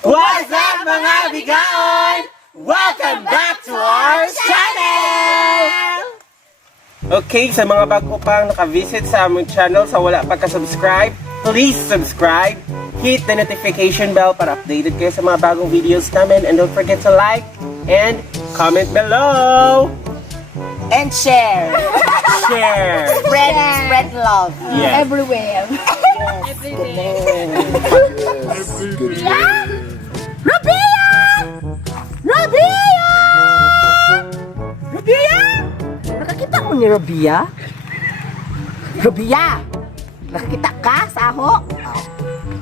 What's up mga bigaon? Welcome back to our channel! Okay, sa mga bago pang naka-visit sa aming channel, sa wala pa ka-subscribe, please subscribe. Hit the notification bell para updated kayo sa mga bagong videos namin. And don't forget to like and comment below. And share. Share. Spread love. Yes. Everywhere. Rabia! Rabia! Rabia! Nakakita mo ni Rabia? Rabia! Nakakita ka sa ako?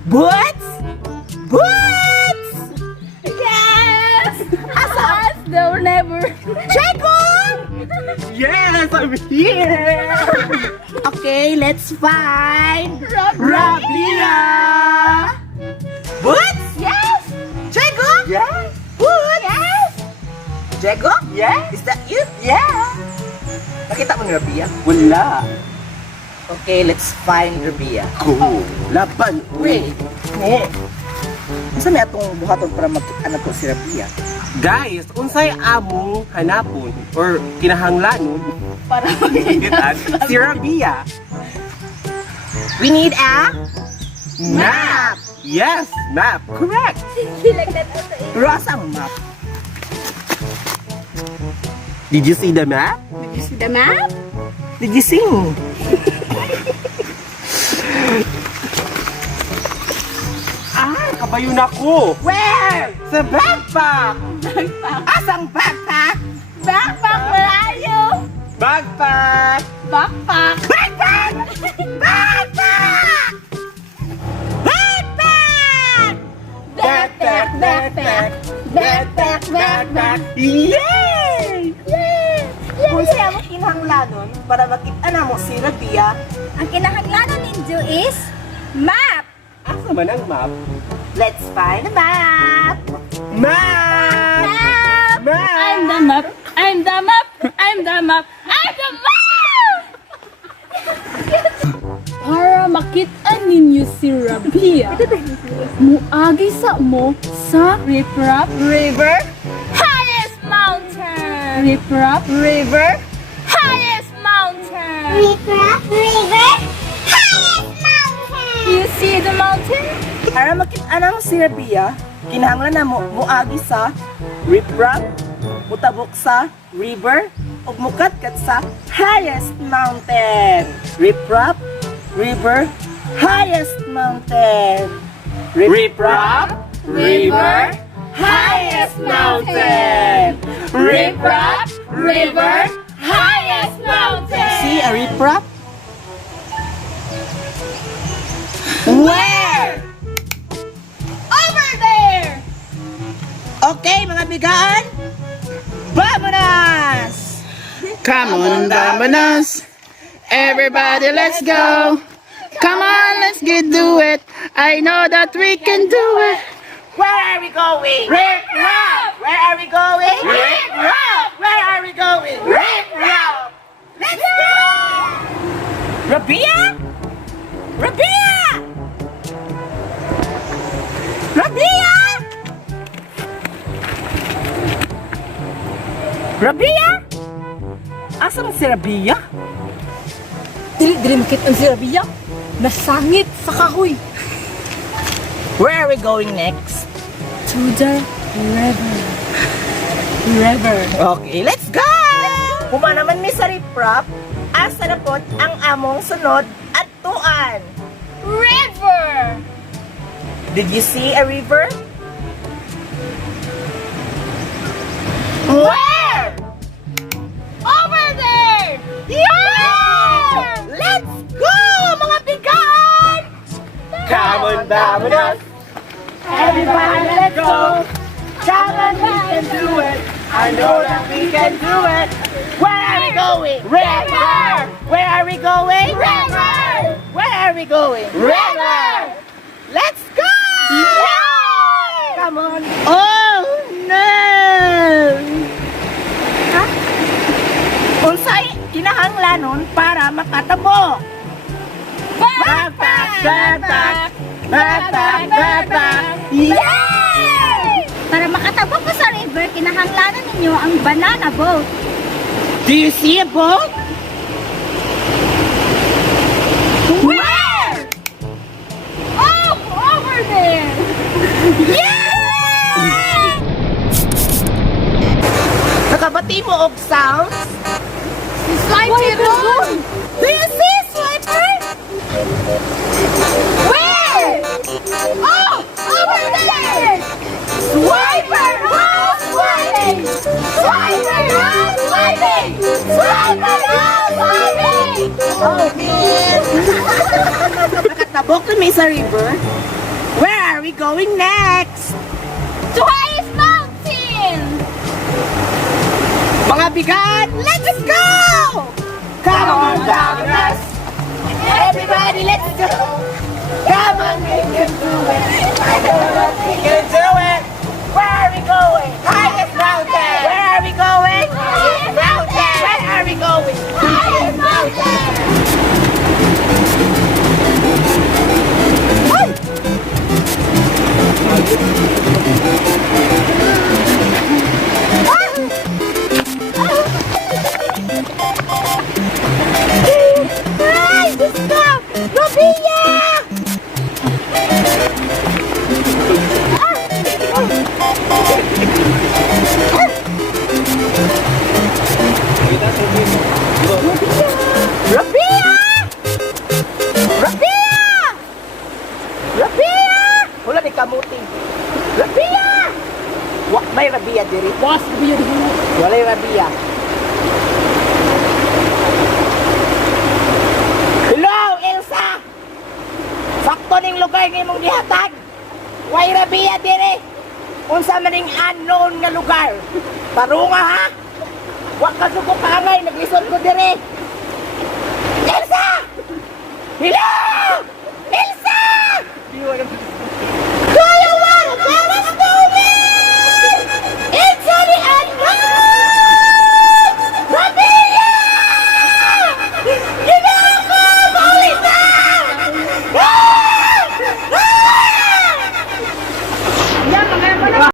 Boots? Boots! Yes! Asa? They'll never. Jacob! Yes, I'm here! Okay, let's find Rabia! Boots? Yes! Jacob? Yes! Boots? Yes! Jacob? Yes! Is that you? Yeah! Nakita mo ni Rabia? Wala. Okay, let's find Rabia. Go! Laban! Wait! Masa may atong buhaton para makita ko si Rabia? Guys, unsay among hanapon or kinahanglanon Para gitan si Rabia? We need a Map! Yes, map. Correct. like that also is. Rosa map. Did you see the map? Did you see the map? Did you sing? Kabayo na ko. Where? Sa backpack. Asang backpack? Backpack, where are you? Backpack. Backpack. Backpack! Backpack! Backpack! Backpack, backpack. Backpack, backpack. Yay! Yay! Kung siya mo kinahanglanon para makita na mo si Rabia, Ang kinahanglanan ninyo is map. Asa man ang map? let's find a map. Map! Map. Map! I'm the map. I'm the map. I'm the map. I'm the map! Para makita ninyo si Rabia, muagi sa mo sa Riprap River highest mountain. Riprap River highest mountain. River, highest mountain. You see the mountain? Para makita na mo si Rabia, kinahanglan na mo muagi sa riprap, mutabok sa river, ug mukatkat sa highest mountain. Riprap, river, highest mountain. Riprap, river, highest mountain. Riprap River highest mountain. See a riprap? Where? Over there. Okay, mga bigaan, vamonos! Come on, vamonos. Everybody, let's go. Come on, let's get do it. I know that we can do it. Where are we going? Riprap! Where are we going? Riprap! Where are we going? Riprap! Let's go! Rabia? Rabia! Rabia! Rabia? Asa mo si Rabia? Dili makita ang si Rabia. Nasangit sa kahoy. Where are we going next? To the river. Okay, let's go! Kuma naman mi sa riprap, asa na po ang among sunod at tuan. River. Did you see a river? Where? Over there. Yeah! Let's go, mga bigan! Come on, vamonos! Everybody, let's go! Come on, we can do it! I know that we can do it! Where are we going? River! Where are we going? River. Where are we going? River. Let's go! Yay! Come on! Oh no! Ha? Unsay kinahanglanon para makatabo? Backpack. Backpack! Backpack! Backpack! Yeah! Para makatabok ko sa river, kinahanglanan ninyo ang banana boat. Do you see a boat? Where? Oh, over there! Yeah! Nakabati mo og sounds? Sliper! Do you see Sliper? Where? Oh, over there! Swiper! Oh, swiping! Swiper! Oh, swiping! Swiper! Oh, swiping! Oh, man! Nakatabok kami sa river. Where are we going next? To highest mountain! Mga bigat, let's go! Come on, Douglas! Everybody, let's go! Come on, we can do it! I know that we can do it! Where are we going? Highest mountain! Where are we going? Highest mountain! Where are we going? Highest mountain! Ay, gusto! Rabia! Rabia! Rabia! Rabia! Wala ni kamuti. Rabia! May rabia diri. Boss, biyo di mo. Walay rabia. Hello, Elsa! Sakto ning lugar nga imong gihatag. Way rabia diri. Unsa man ning unknown nga lugar. Tarunga ha. Wa ka suko kaangay naglisod ko diri. Elsa! Hello! Elsa!